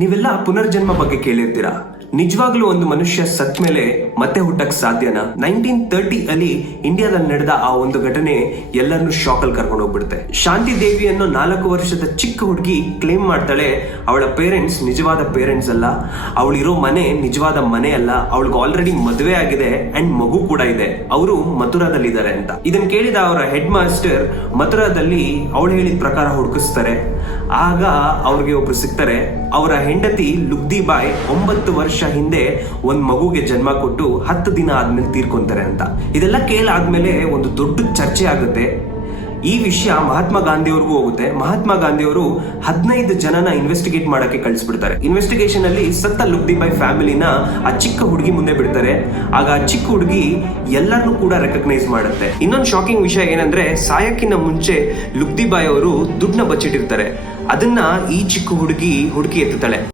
ನೀವೆಲ್ಲ ಪುನರ್ಜನ್ಮ ಬಗ್ಗೆ ಕೇಳಿರ್ತೀರಾ. ನಿಜವಾಗ್ಲೂ ಒಂದು ಮನುಷ್ಯ ಸತ್ ಮೇಲೆ ಮತ್ತೆ ಹುಟ್ಟಕ್ ಸಾಧ್ಯನಾ? 1930 ಅಲ್ಲಿ ಇಂಡಿಯಾದಲ್ಲಿ ನಡೆದ ಆ ಒಂದು ಘಟನೆ ಎಲ್ಲರನ್ನೂ ಶಾಕ್ ಅಲ್ಲಿ ಕರ್ಕೊಂಡು ಹೋಗ್ಬಿಡುತ್ತೆ. ಶಾಂತಿ ದೇವಿ ಅನ್ನೋ 4 ವರ್ಷದ ಚಿಕ್ಕ ಹುಡುಗಿ ಕ್ಲೇಮ್ ಮಾಡ್ತಾಳೆ ಅವಳ ಪೇರೆಂಟ್ಸ್ ನಿಜವಾದ ಪೇರೆಂಟ್ಸ್ ಅಲ್ಲ, ಅವಳಿರೋ ಮನೆ ನಿಜವಾದ ಮನೆ ಅಲ್ಲ, ಅವಳಿಗೆ ಆಲ್ರೆಡಿ ಮದುವೆ ಆಗಿದೆ ಅಂಡ್ ಮಗು ಕೂಡ ಇದೆ, ಅವರು ಮಥುರಾದಲ್ಲಿ ಇದ್ದಾರೆ ಅಂತ. ಇದನ್ನ ಕೇಳಿದ ಅವರ ಹೆಡ್ ಮಾಸ್ಟರ್ ಮಥುರಾದಲ್ಲಿ ಅವಳು ಹೇಳಿದ ಪ್ರಕಾರ ಹುಡುಕಿಸ್ತಾರೆ. ಆಗ ಅವ್ರಿಗೆ ಒಬ್ರು ಸಿಗ್ತಾರೆ. ಅವರ ಹೆಂಡತಿ ಲುಗ್ದಿ ಬಾಯ್ 9 ವರ್ಷ ಹಿಂದೆ ಒಂದ್ ಮಗುಗೆ ಜನ್ಮ ಕೊಟ್ಟು 10 ದಿನ ಆದ್ಮೇಲೆ ತೀರ್ಕೊಂತಾರೆ ಅಂತ. ಇದೆಲ್ಲ ಕೇಳಾದ್ಮೇಲೆ ಒಂದು ದೊಡ್ಡ ಚರ್ಚೆ ಆಗುತ್ತೆ. ಈ ವಿಷಯ ಮಹಾತ್ಮ ಗಾಂಧಿ ಅವ್ರಿಗೂ ಹೋಗುತ್ತೆ. ಮಹಾತ್ಮ ಗಾಂಧಿ ಅವರು 15 ಜನನ ಇನ್ವೆಸ್ಟಿಗೇಟ್ ಮಾಡಕ್ಕೆ ಕಳಿಸ್ಬಿಡ್ತಾರೆ. ಇನ್ವೆಸ್ಟಿಗೇಷನ್ ಅಲ್ಲಿ ಸತ್ತ ಲುಗ್ದಿ ಬಾಯ್ ಫ್ಯಾಮಿಲಿನ ಆ ಚಿಕ್ಕ ಹುಡುಗಿ ಮುಂದೆ ಬಿಡ್ತಾರೆ. ಆಗ ಆ ಚಿಕ್ಕ ಹುಡುಗಿ ಎಲ್ಲರನ್ನೂ ಕೂಡ ರೆಕಗ್ನೈಸ್ ಮಾಡುತ್ತೆ. ಇನ್ನೊಂದು ಶಾಕಿಂಗ್ ವಿಷಯ ಏನಂದ್ರೆ, ಸಾಯಕ್ಕಿಂತ ಮುಂಚೆ ಲುಗ್ದಿ ಬಾಯ್ ಅವರು ದುಡ್ಡನ್ನ ಬಚ್ಚಿಟ್ಟಿರ್ತಾರೆ. ಅದನ್ನ ಈ ಚಿಕ್ಕ ಹುಡುಗಿ ಎತ್ತುತ್ತಾಳೆ.